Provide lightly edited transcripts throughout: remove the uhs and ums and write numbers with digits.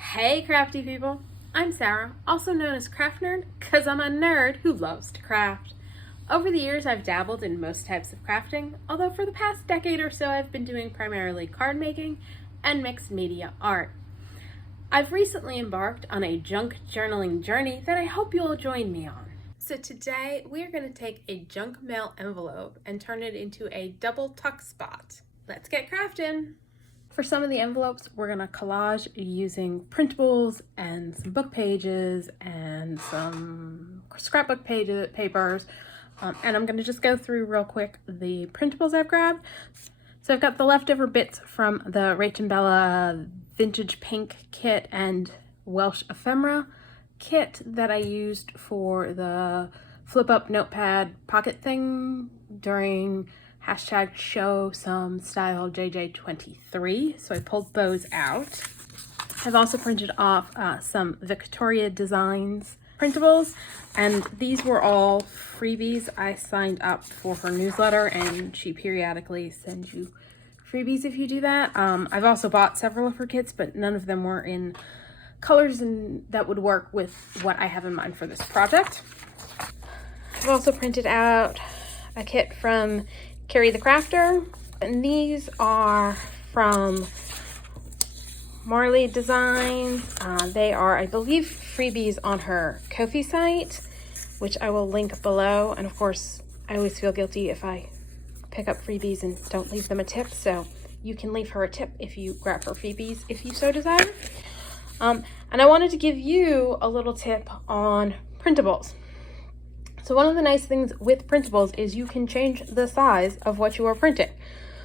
Hey crafty people, I'm Sarah, also known as Craft Nerd, because I'm a nerd who loves to craft. Over the years I've dabbled in most types of crafting, although for the past decade or so I've been doing primarily card making and mixed media art. I've recently embarked on a junk journaling journey that I hope you'll join me on. So today we're going to take a junk mail envelope and turn it into a double tuck spot. Let's get crafting! For some of the envelopes, we're going to collage using printables and some book pages and some scrapbook papers. And I'm going to just go through real quick the printables I've grabbed. So I've got the leftover bits from the Rach and Bella Vintage Pink kit and Welsh Ephemera kit that I used for the flip up notepad pocket thing during hashtag show some style JJ23. So I pulled those out. I've also printed off some Victoria Designs printables, and these were all freebies. I signed up for her newsletter and she periodically sends you freebies if you do that. I've also bought several of her kits, but none of them were in colors and that would work with what I have in mind for this project. I've also printed out a kit from Carrie the Crafter, and these are from Marley Designs. They are, I believe, freebies on her Ko-fi site, which I will link below. And of course, I always feel guilty if I pick up freebies and don't leave them a tip, so you can leave her a tip if you grab her freebies if you so desire. And I wanted to give you a little tip on printables. So one of the nice things with printables is you can change the size of what you are printing.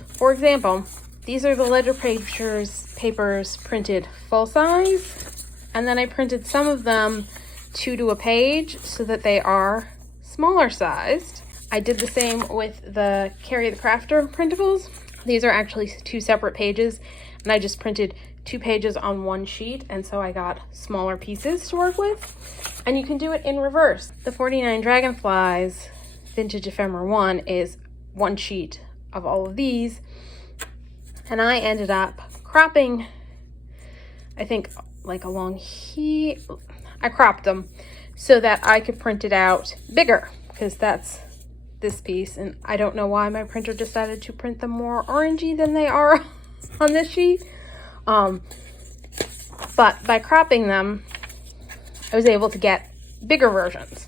For example, these are the ledger papers printed full size, and then I printed some of them 2 to a page so that they are smaller sized. I did the same with the Carrie the Crafter printables. These are actually 2 separate pages, and I just printed 2 pages on 1 sheet, and so I got smaller pieces to work with. And you can do it in reverse. The 49 Dragonflies Vintage Ephemera 1 is 1 sheet of all of these, and I ended up cropping, I think like along here, I cropped them so that I could print it out bigger, because that's this piece, and I don't know why my printer decided to print them more orangey than they are on this sheet. But by cropping them, I was able to get bigger versions.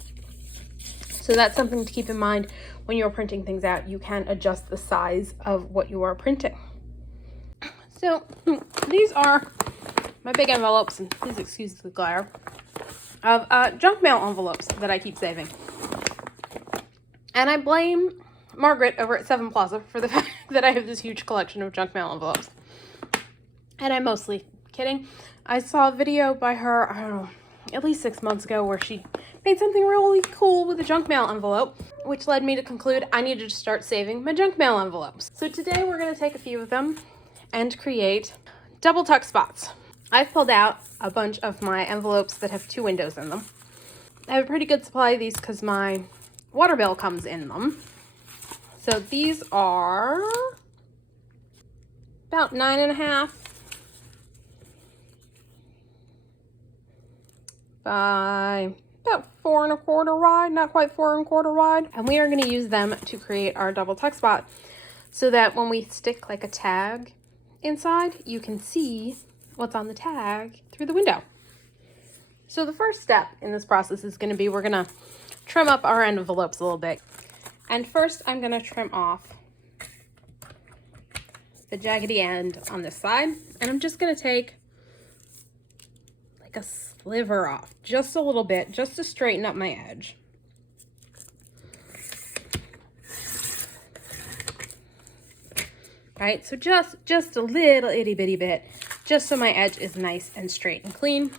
So that's something to keep in mind when you're printing things out. You can adjust the size of what you are printing. So these are my big envelopes, and please excuse the glare, of junk mail envelopes that I keep saving. And I blame Margaret over at 7 Plaza for the fact that I have this huge collection of junk mail envelopes. And I'm mostly kidding. I saw a video by her, I don't know, at least 6 months ago, where she made something really cool with a junk mail envelope, which led me to conclude I needed to start saving my junk mail envelopes. So today we're going to take a few of them and create double tuck spots. I've pulled out a bunch of my envelopes that have 2 windows in them. I have a pretty good supply of these because my water bill comes in them. So these are about 9.5 by about 4 1/4 wide, not quite 4 1/4 wide. And we are going to use them to create our double tuck spot so that when we stick like a tag inside, you can see what's on the tag through the window. So the first step in this process is going to be, we're going to trim up our envelopes a little bit. And first I'm going to trim off the jaggedy end on this side. And I'm just going to take like a sliver off, just a little bit, just to straighten up my edge. All right, so just a little itty bitty bit, just so my edge is nice and straight and clean.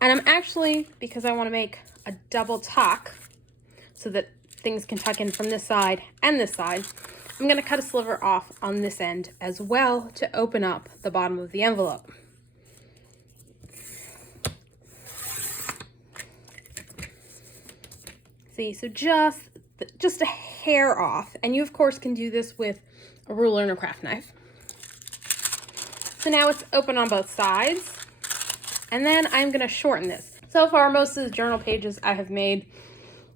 And I'm actually, because I want to make a double tuck so that things can tuck in from this side and this side, I'm going to cut a sliver off on this end as well to open up the bottom of the envelope. See, so just a hair off, and you of course can do this with a ruler and a craft knife. So now it's open on both sides. And then I'm gonna shorten this. So far, most of the journal pages I have made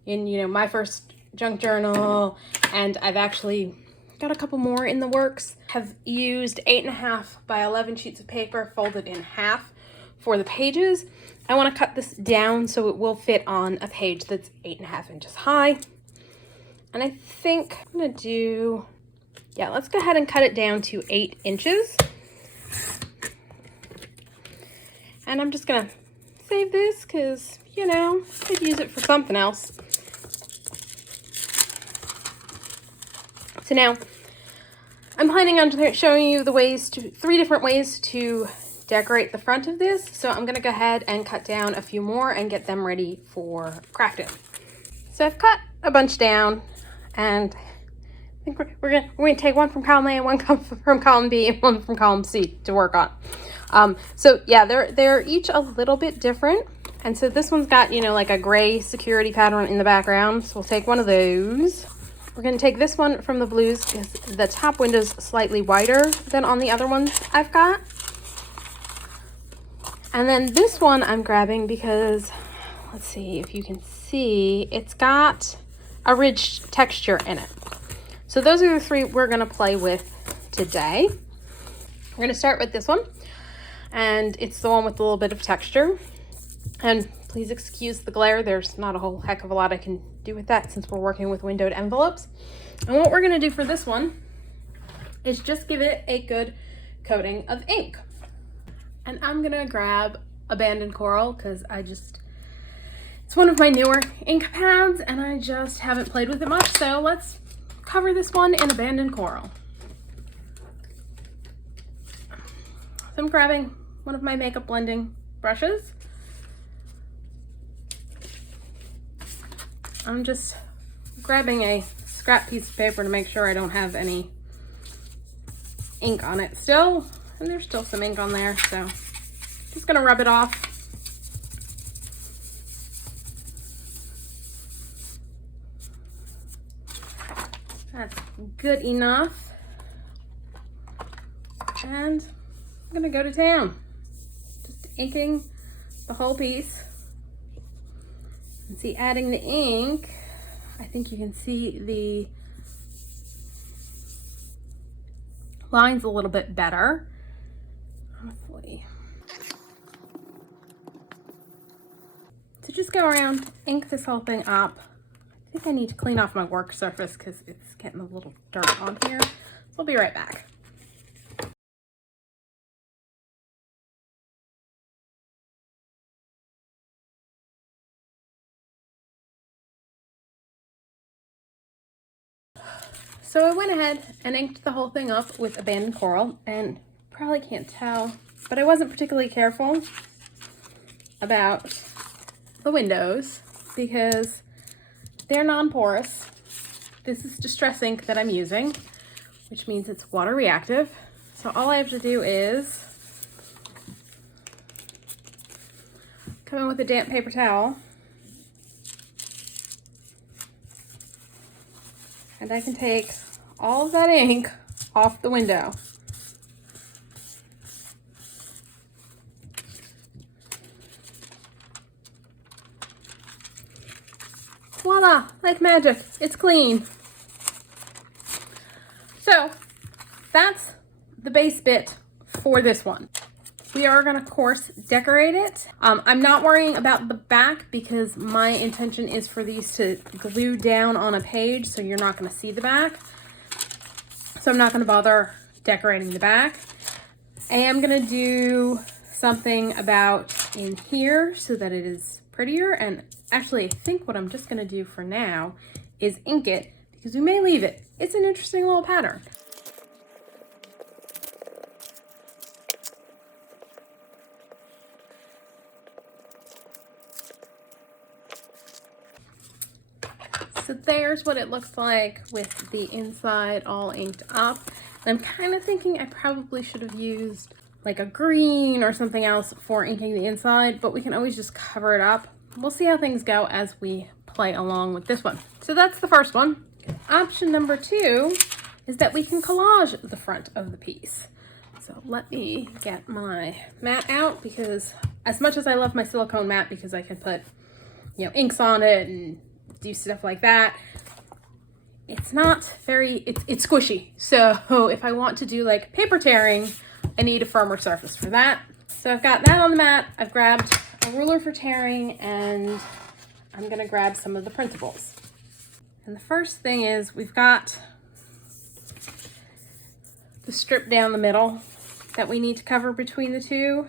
in, you know, my first junk journal, and I've actually got a couple more in the works. Have used 8.5 by 11 sheets of paper folded in half for the pages. I want to cut this down so it will fit on a page that's 8.5 inches high. And I think I'm gonna do, yeah, let's go ahead and cut it down to 8 inches. And I'm just gonna save this because, you know, I could use it for something else. So now I'm planning on showing you the ways to, 3 different ways to decorate the front of this. So I'm gonna go ahead and cut down a few more and get them ready for crafting. So I've cut a bunch down, and I think we're gonna take one from column A and one from column B and one from column C to work on. So yeah, they're each a little bit different. And so this one's got, you know, like a gray security pattern in the background. So we'll take one of those. We're going to take this one from the blues because the top window's slightly wider than on the other ones I've got. And then this one I'm grabbing because, let's see if you can see, it's got a ridged texture in it. So those are the 3 we're going to play with today. We're going to start with this one, and it's the one with a little bit of texture. And please excuse the glare. There's not a whole heck of a lot I can do with that since we're working with windowed envelopes. And what we're going to do for this one is just give it a good coating of ink. And I'm going to grab Abandoned Coral because it's one of my newer ink pads and I just haven't played with it much. So let's cover this one in Abandoned Coral. So I'm grabbing one of my makeup blending brushes. I'm just grabbing a scrap piece of paper to make sure I don't have any ink on it still. And there's still some ink on there, so just gonna rub it off. That's good enough. And I'm gonna go to town. Just inking the whole piece. And see, adding the ink, I think you can see the lines a little bit better. Hopefully. So just go around, ink this whole thing up. I think I need to clean off my work surface because it's getting a little dirt on here. So I'll be right back. So I went ahead and inked the whole thing up with Abandoned Coral, and probably can't tell, but I wasn't particularly careful about the windows because they're non-porous. This is distress ink that I'm using, which means it's water reactive. So all I have to do is come in with a damp paper towel, and I can take all of that ink off the window. Voila, like magic, it's clean. So that's the base bit for this one. We are going to, of course, decorate it. I'm not worrying about the back because my intention is for these to glue down on a page, so you're not going to see the back. So I'm not going to bother decorating the back. I am going to do something about in here so that it is prettier. And actually, I think what I'm just going to do for now is ink it because we may leave it. It's an interesting little pattern. So there's what it looks like with the inside all inked up. And I'm kind of thinking I probably should have used like a green or something else for inking the inside, but we can always just cover it up. We'll see how things go as we play along with this one. So that's the first one. Option number 2 is that we can collage the front of the piece. So let me get my mat out because as much as I love my silicone mat because I can put, you know, inks on it and do stuff like that, it's not very, it's squishy. So if I want to do like paper tearing, I need a firmer surface for that. So I've got that on the mat. I've grabbed a ruler for tearing, and I'm gonna grab some of the printables. And the first thing is we've got the strip down the middle that we need to cover between the two.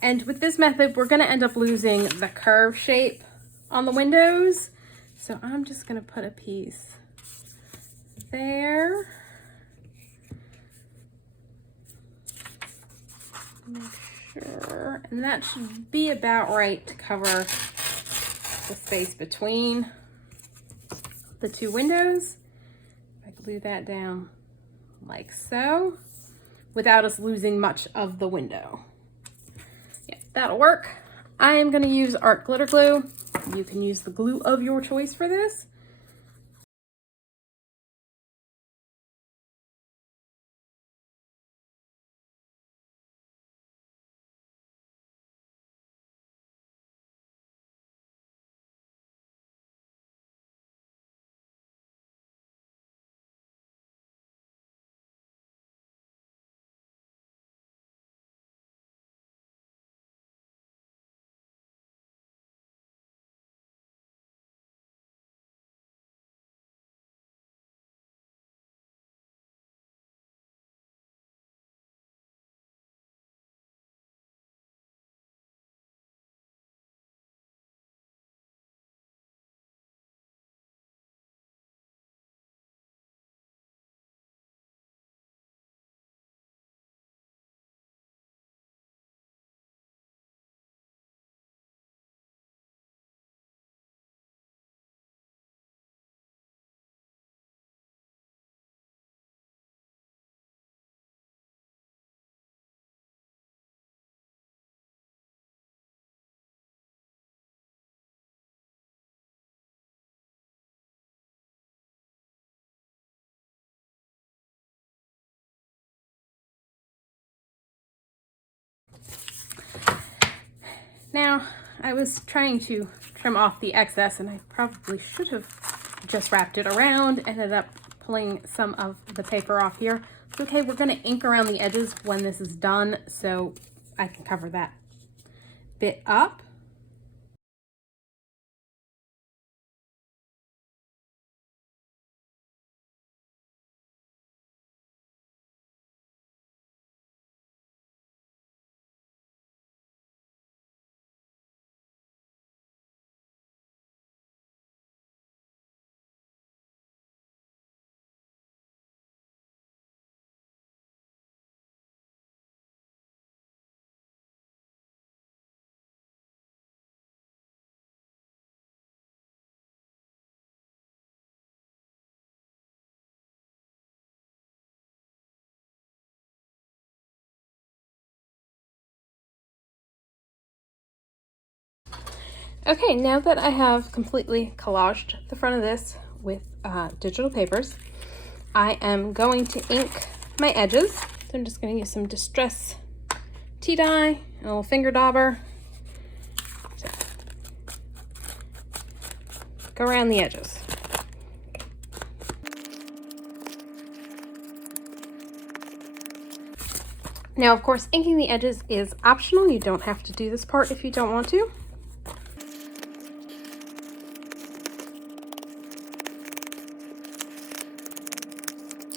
And with this method, we're gonna end up losing the curve shape on the windows. So I'm just gonna put a piece there. Make sure, and that should be about right to cover the space between the two windows. I glue that down like so, without us losing much of the window. Yeah, that'll work. I am going to use art glitter glue. You can use the glue of your choice for this. Now, I was trying to trim off the excess, and I probably should have just wrapped it around, ended up pulling some of the paper off here. It's okay, we're gonna ink around the edges when this is done, so I can cover that bit up. Okay, now that I have completely collaged the front of this with digital papers, I am going to ink my edges. So I'm just going to use some Distress tea dye and a little finger dauber. So, go around the edges. Now, of course, inking the edges is optional. You don't have to do this part if you don't want to.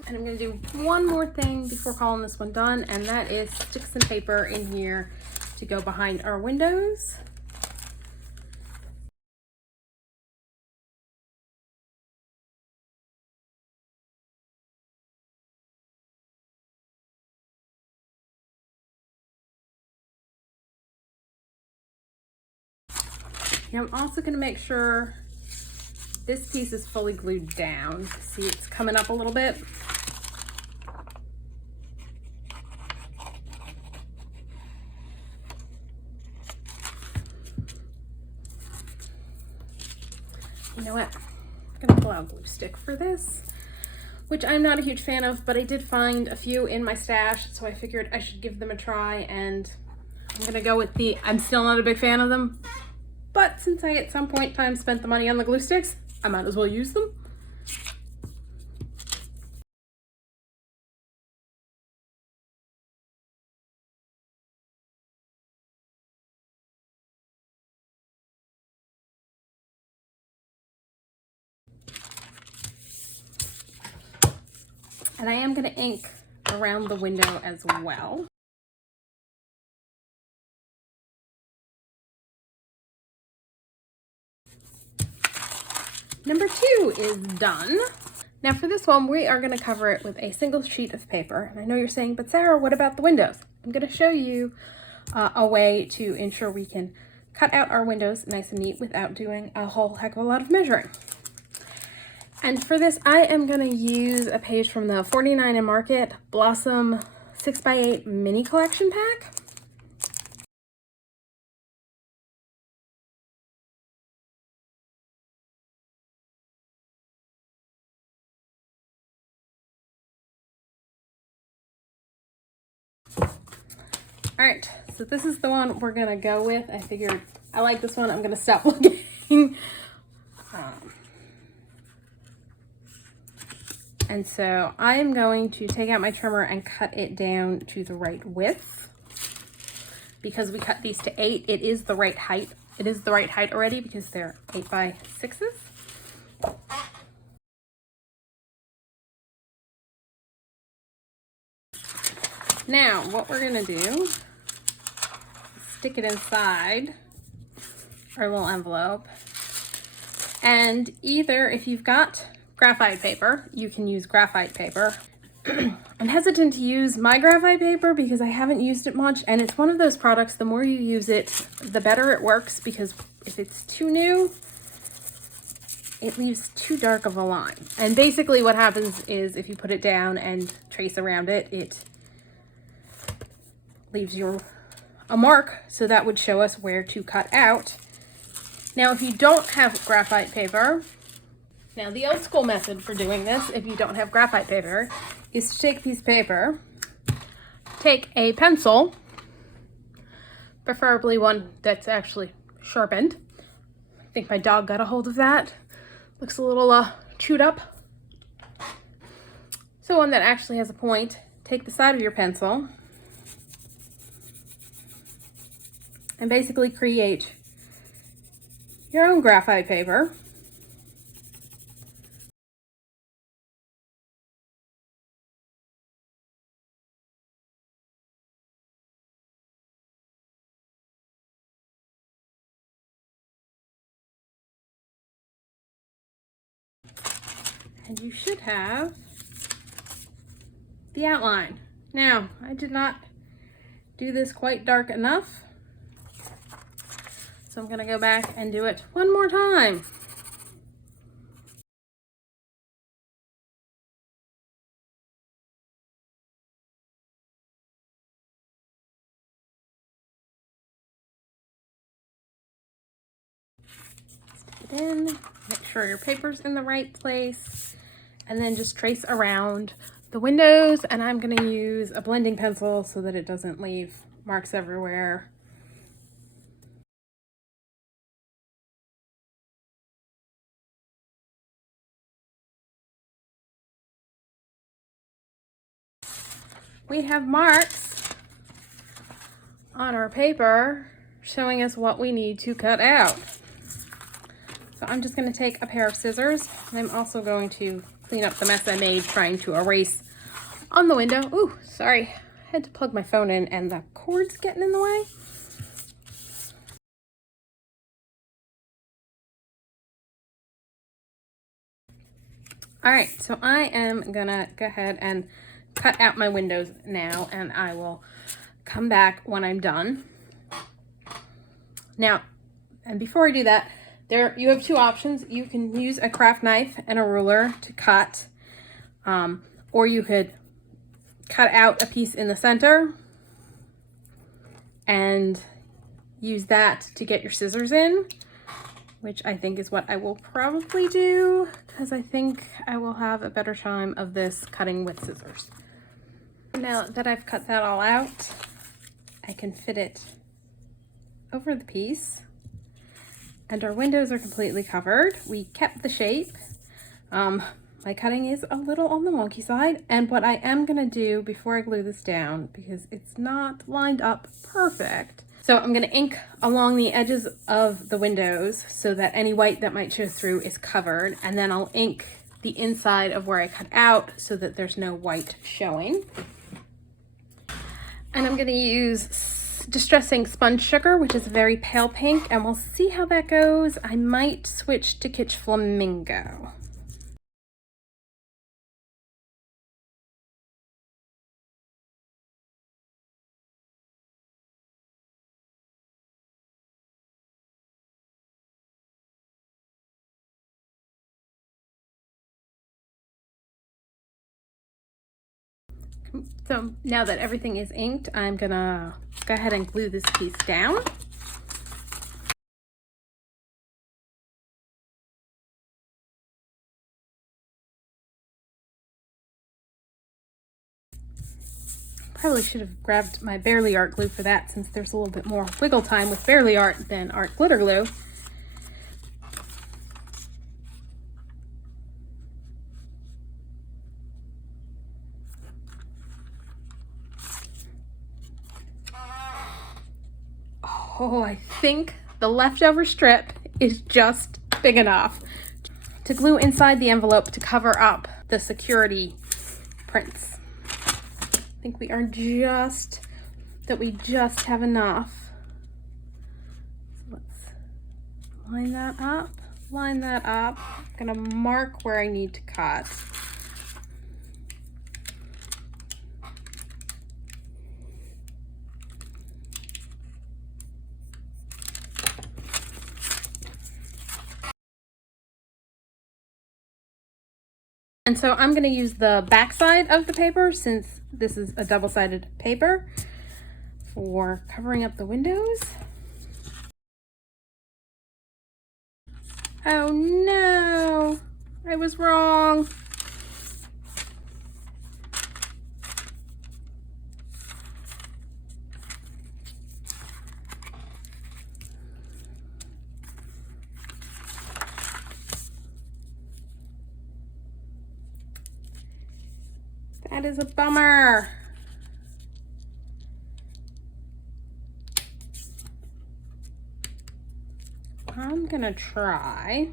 And I'm going to do one more thing before calling this one done, and that is stick some paper in here to go behind our windows. And I'm also going to make sure this piece is fully glued down. See, it's coming up a little bit. You know what? I'm gonna pull out a glue stick for this. which I'm not a huge fan of, but I did find a few in my stash, so I figured I should give them a try, and I'm gonna go with I'm still not a big fan of them, but since I at some point in time spent the money on the glue sticks, I might as well use them. And I am going to ink around the window as well. Number 2 is done. Now for this one, we are going to cover it with a single sheet of paper. And I know you're saying, but Sarah, what about the windows? I'm going to show you a way to ensure we can cut out our windows nice and neat without doing a whole heck of a lot of measuring. And for this, I am going to use a page from the 49 and Market Blossom 6x8 mini collection pack. All right, so this is the one we're gonna go with. I figured I like this one. I'm gonna stop looking. And so I am going to take out my trimmer and cut it down to the right width. Because we cut these to 8, it is the right height. It is the right height already because they're 8x6s. Now, what we're gonna do is stick it inside our little envelope. And either, if you've got graphite paper, you can use graphite paper. I'm hesitant to use my graphite paper because I haven't used it much, and it's one of those products, the more you use it, the better it works, because if it's too new, it leaves too dark of a line. And basically what happens is if you put it down and trace around it, it leaves you a mark, so that would show us where to cut out. Now, if you don't have graphite paper, now the old school method for doing this, if you don't have graphite paper, is to take a piece of paper, take a pencil, preferably one that's actually sharpened. I think my dog got a hold of that. Looks a little chewed up. So one that actually has a point. Take the side of your pencil and basically create your own graphite paper. And you should have the outline. Now, I did not do this quite dark enough, so I'm going to go back and do it one more time. Stick it in, make sure your paper's in the right place, and then just trace around the windows. And I'm going to use a blending pencil so that it doesn't leave marks everywhere. We have marks on our paper showing us what we need to cut out. So I'm just going to take a pair of scissors, and I'm also going to clean up the mess I made trying to erase on the window. Ooh, sorry. I had to plug my phone in and the cord's getting in the way. All right, so I am gonna go ahead and cut out my windows now, and I will come back when I'm done. Now, and before I do that, you have two options. You can use a craft knife and a ruler to cut, or you could cut out a piece in the center and use that to get your scissors in, which I think is what I will probably do, because I think I will have a better time of this cutting with scissors. Now that I've cut that all out, I can fit it over the piece, and our windows are completely covered. We kept the shape. My cutting is a little on the wonky side, and what I am gonna do before I glue this down, because it's not lined up perfect, so I'm gonna ink along the edges of the windows so that any white that might show through is covered, and then I'll ink the inside of where I cut out so that there's no white showing. And I'm gonna use Distressing Sponge Sugar, which is a very pale pink, and we'll see how that goes. I might switch to Kitsch Flamingo. So now that everything is inked, I'm gonna go ahead and glue this piece down. Probably should have grabbed my Barely Art glue for that, since there's a little bit more wiggle time with Barely Art than Art Glitter Glue. Oh, I think the leftover strip is just big enough to glue inside the envelope to cover up the security prints. I think we just have enough. So let's line that up, line that up. I'm gonna mark where I need to cut. And so I'm going to use the back side of the paper, since this is a double-sided paper, for covering up the windows. Oh no, I was wrong. That is a bummer. I'm gonna try.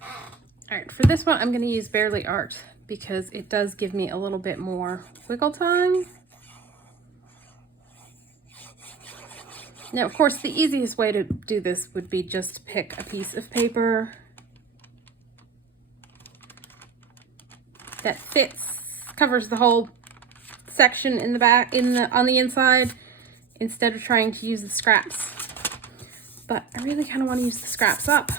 All right, for this one, I'm gonna use Barely Art because it does give me a little bit more wiggle time. Now, of course, the easiest way to do this would be just to pick a piece of paper that fits, covers the whole section in the back, on the inside, instead of trying to use the scraps. But I really kind of want to use the scraps up.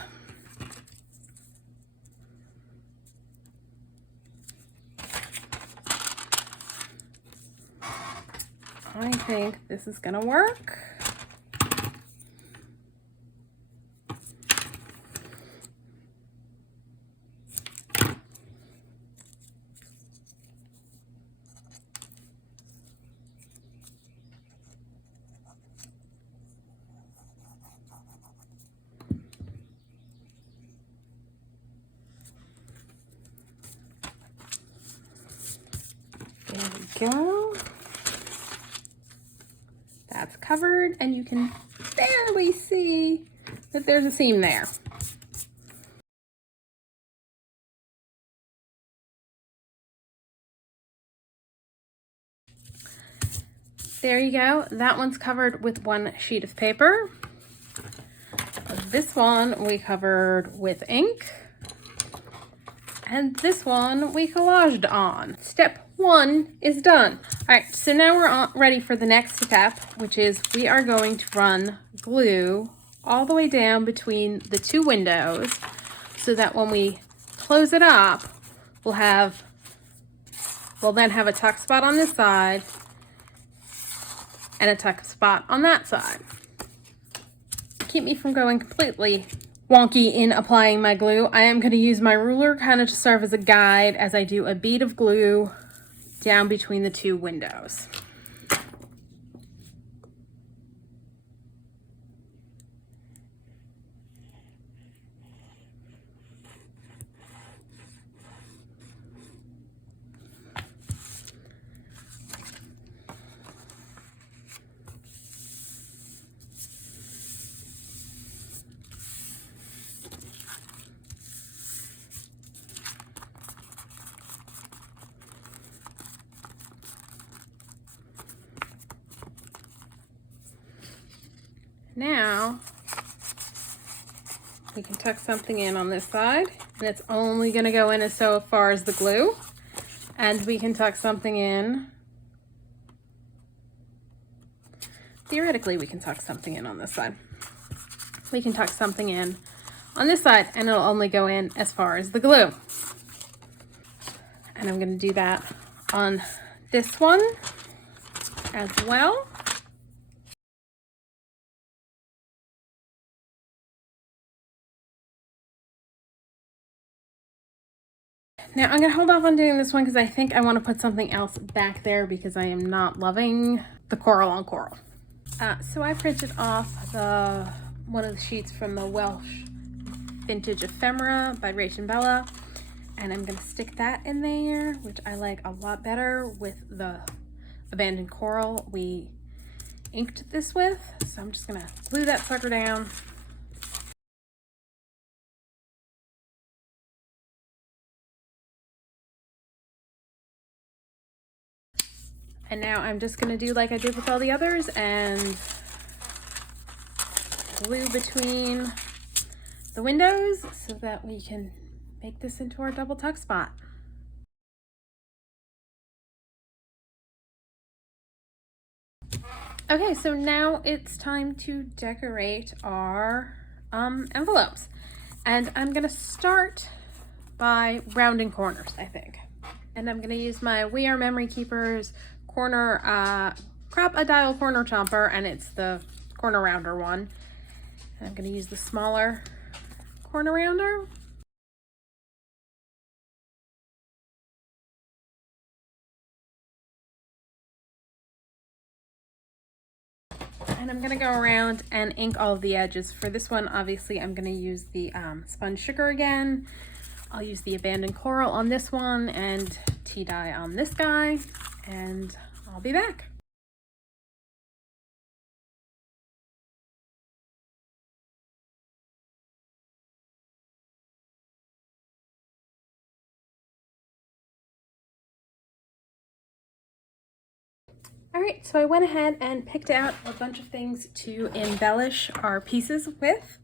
I think this is gonna work. There we go. That's covered, and you can barely see that there's a seam there. There you go. That one's covered with one sheet of paper. This one we covered with ink. And this one we collaged on. Step 1 is done. All right, so now we're ready for the next step, which is we are going to run glue all the way down between the two windows so that when we close it up, we'll have will then have a tuck spot on this side and a tuck spot on that side. Keep me from going completely wonky in applying my glue, I am going to use my ruler kind of to serve as a guide as I do a bead of glue down between the two windows. Now we can tuck something in on this side, and it's only going to go in as so far as the glue. And we can tuck something in. Theoretically, we can tuck something in on this side. We can tuck something in on this side, and it'll only go in as far as the glue. And I'm going to do that on this one as well. Now I'm going to hold off on doing this one because I think I want to put something else back there because I am not loving the coral on coral. So I printed off one of the sheets from the Welsh Vintage Ephemera by Rach and Bella, and I'm going to stick that in there, which I like a lot better with the abandoned coral we inked this with. So I'm just going to glue that sucker down. And now I'm just going to do like I did with all the others and glue between the windows so that we can make this into our double tuck spot. Okay, so now it's time to decorate our envelopes. And I'm going to start by rounding corners, I think. And I'm going to use my We Are Memory Keepers crop a dial corner chomper, and it's the corner rounder one. And I'm going to use the smaller corner rounder. And I'm going to go around and ink all of the edges. For this one, obviously, I'm going to use the spun sugar again. I'll use the abandoned coral on this one and tea dye on this guy, and I'll be back. All right, so I went ahead and picked out a bunch of things to embellish our pieces with.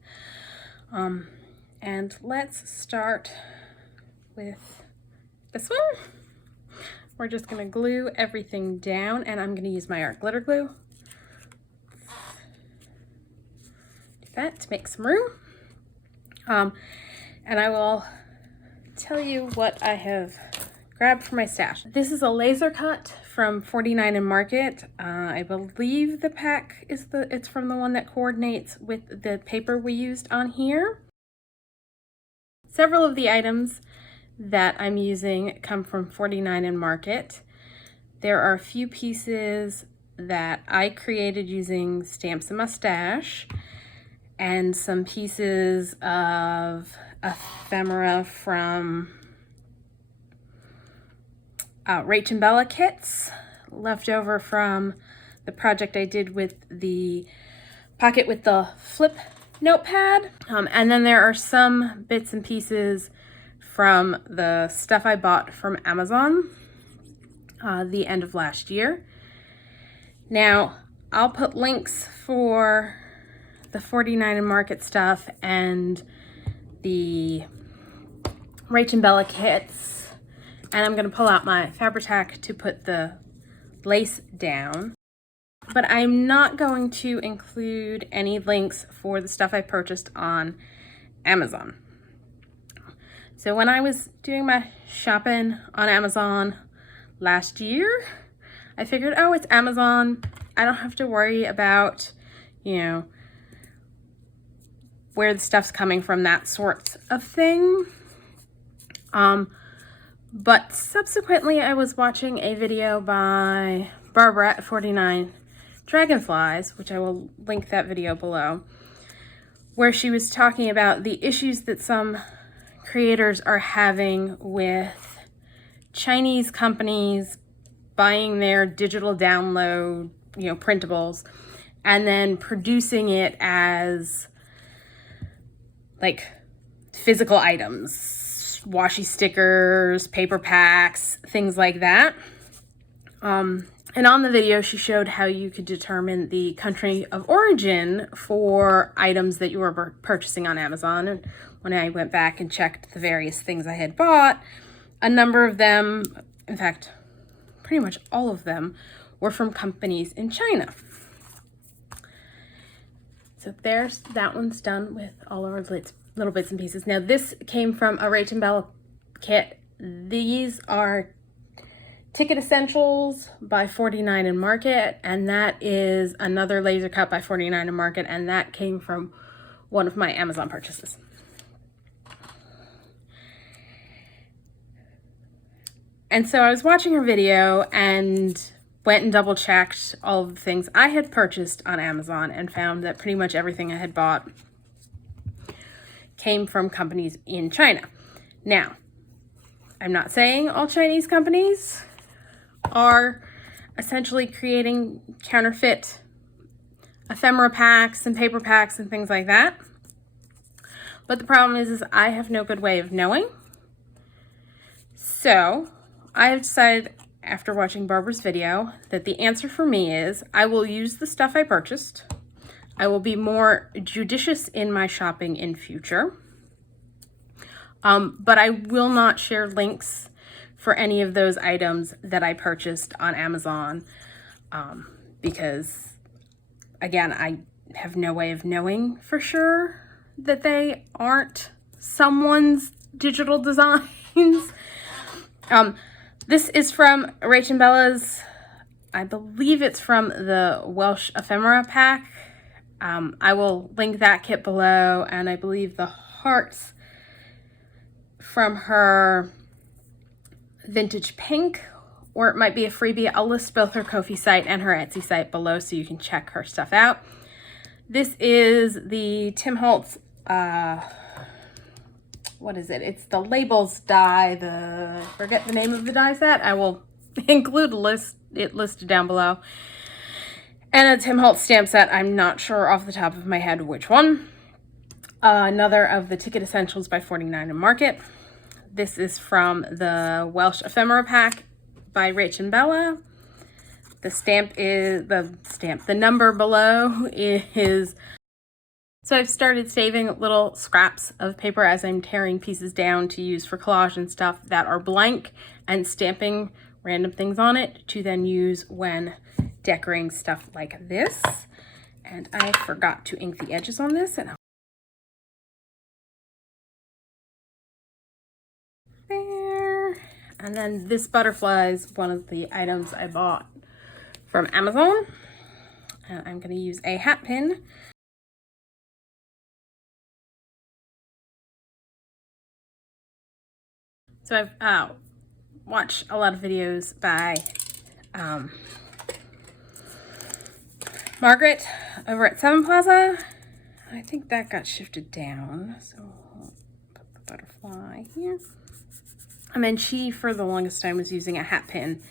And let's start with this one. We're just going to glue everything down, and I'm going to use my art glitter glue. Do that to make some room. And I will tell you what I have grabbed for my stash. This is a laser cut from 49 and Market. I believe the pack is it's from the one that coordinates with the paper we used on here. Several of the items that I'm using come from 49 and Market. There are a few pieces that I created using Stamps and Mustache, and some pieces of ephemera from Rach and Bella kits, left over from the project I did with the pocket with the flip notepad. And then there are some bits and pieces from the stuff I bought from Amazon the end of last year. Now, I'll put links for the 49 and Market stuff and the Rach and Bella kits, and I'm going to pull out my Fabri-Tac to put the lace down. But I'm not going to include any links for the stuff I purchased on Amazon. So when I was doing my shopping on Amazon last year. I figured, oh, it's Amazon. I don't have to worry about, you know, where the stuff's coming from, that sort of thing. But subsequently I was watching a video by Barbara at 49 Dragonflies, which I will link that video below, where she was talking about the issues that some creators are having with Chinese companies buying their digital download, you know, printables, and then producing it as like physical items, washi stickers, paper packs, things like that. And on the video, she showed how you could determine the country of origin for items that you were purchasing on Amazon. And when I went back and checked the various things I had bought, a number of them, in fact, pretty much all of them, were from companies in China. So there's, that one's done with all of our little bits and pieces. Now this came from a Rach and Bella kit. These are Ticket Essentials by 49 and Market, and that is another laser cut by 49 and Market, and that came from one of my Amazon purchases. And so I was watching her video and went and double checked all of the things I had purchased on Amazon and found that pretty much everything I had bought came from companies in China. Now, I'm not saying all Chinese companies are essentially creating counterfeit ephemera packs and paper packs and things like that. But the problem is I have no good way of knowing. So I have decided after watching Barbara's video that the answer for me is I will use the stuff I purchased. I will be more judicious in my shopping in future. But I will not share links for any of those items that I purchased on Amazon because, again, I have no way of knowing for sure that they aren't someone's digital designs. This is from Rach and Bella's, I believe it's from the Welsh ephemera pack. I will link that kit below, and I believe the hearts from her vintage pink, or it might be a freebie. I'll list both her Ko-fi site and her Etsy site below so you can check her stuff out. This is the Tim Holtz, what is it? It's the labels die, forget the name of the die set. I will include it listed down below. And a Tim Holtz stamp set. I'm not sure off the top of my head which one. Another of the Ticket Essentials by 49 and Market. This is from the Welsh ephemera pack by Rach and Bella. The number below is, so I've started saving little scraps of paper as I'm tearing pieces down to use for collage and stuff that are blank and stamping random things on it to then use when decorating stuff like this. And I forgot to ink the edges on this, and there. And then this butterfly is one of the items I bought from Amazon. And I'm going to use a hat pin. So I've watched a lot of videos by Margreth over at 7 Plaza. I think that got shifted down. So I'll put the butterfly here. And then she, for the longest time, was using a hat pin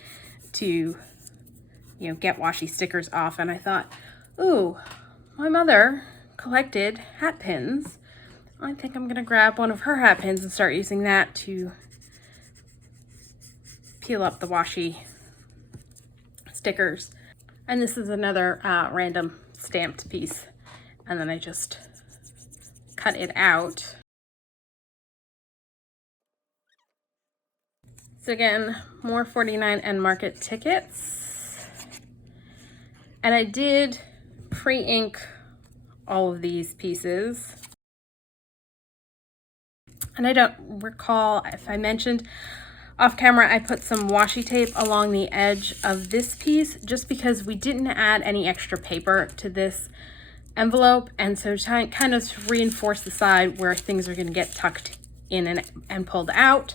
to, you know, get washi stickers off. And I thought, ooh, my mother collected hat pins. I think I'm going to grab one of her hat pins and start using that to peel up the washi stickers. And this is another random stamped piece. And then I just cut it out. So again, more 49 and Market tickets. And I did pre-ink all of these pieces. And I don't recall if I mentioned, Off camera, I put some washi tape along the edge of this piece just because we didn't add any extra paper to this envelope, and so to kind of reinforce the side where things are going to get tucked in and pulled out,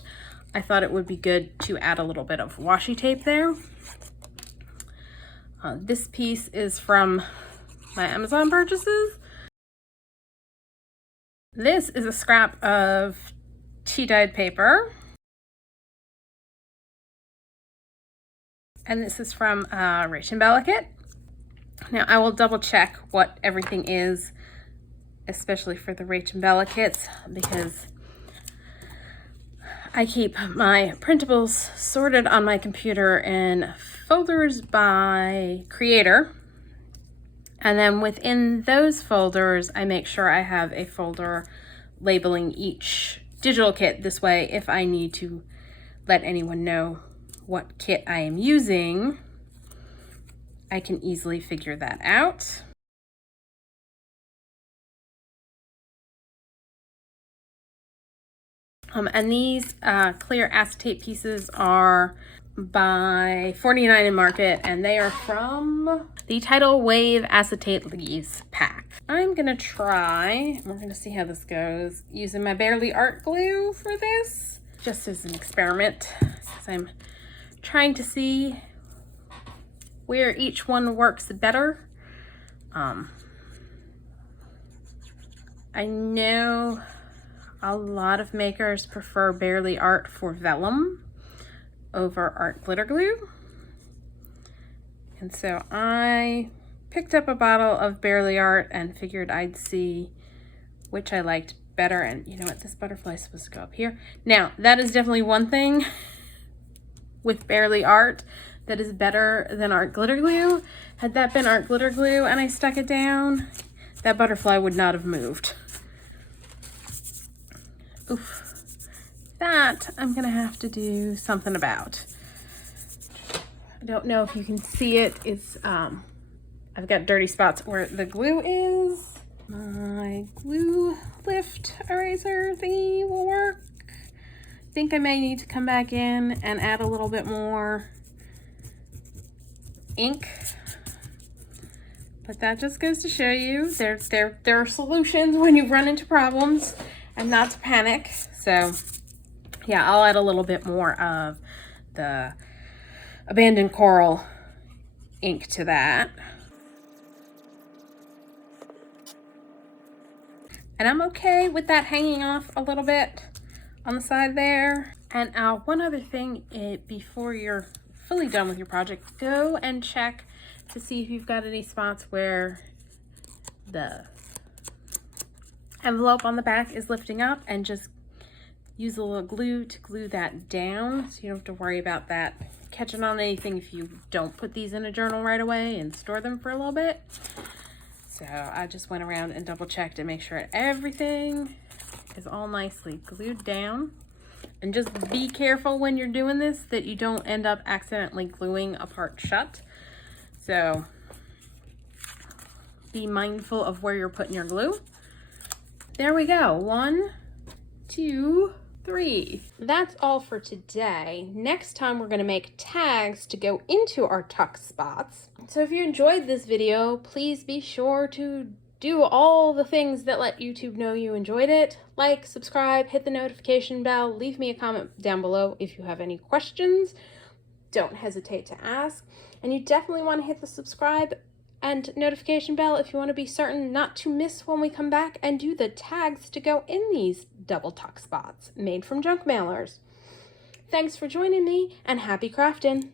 I thought it would be good to add a little bit of washi tape there. This piece is from my Amazon purchases. This is a scrap of tea-dyed paper. And this is from Rach and Bella kit. Now I will double check what everything is, especially for the Rach and Bella kits, because I keep my printables sorted on my computer in folders by creator. And then within those folders, I make sure I have a folder labeling each digital kit. This way, if I need to let anyone know what kit I am using, I can easily figure that out. And these clear acetate pieces are by 49 in Market, and they are from the Tidal Wave Acetate Leaves pack. I'm gonna try, we're gonna see how this goes, using my Barely Art glue for this, just as an experiment, because I'm trying to see where each one works better. I know a lot of makers prefer Barely Art for vellum over art glitter glue. And so I picked up a bottle of Barely Art and figured I'd see which I liked better. And you know what, this butterfly is supposed to go up here. Now, that is definitely one thing with Barely Art that is better than art glitter glue. Had that been art glitter glue and I stuck it down, that butterfly would not have moved. Oof. That I'm gonna have to do something about. I don't know if you can see it. It's I've got dirty spots where the glue is. My glue lift eraser thingy will work. I think I may need to come back in and add a little bit more ink. But that just goes to show you there are solutions when you run into problems, and not to panic. So yeah, I'll add a little bit more of the Abandoned Coral ink to that. And I'm okay with that hanging off a little bit on the side there. And one other thing, before you're fully done with your project, go and check to see if you've got any spots where the envelope on the back is lifting up, and just use a little glue to glue that down so you don't have to worry about that catching on anything if you don't put these in a journal right away and store them for a little bit. So I just went around and double checked to make sure everything is all nicely glued down. And just be careful when you're doing this that you don't end up accidentally gluing a part shut. So be mindful of where you're putting your glue. There we go. 1, 2, 3. That's all for today. Next time we're going to make tags to go into our tuck spots. So if you enjoyed this video, please be sure to do all the things that let YouTube know you enjoyed it. Like, subscribe, hit the notification bell, leave me a comment down below if you have any questions. Don't hesitate to ask. And you definitely want to hit the subscribe and notification bell if you want to be certain not to miss when we come back and do the tags to go in these double tuck spots made from junk mailers. Thanks for joining me, and happy crafting!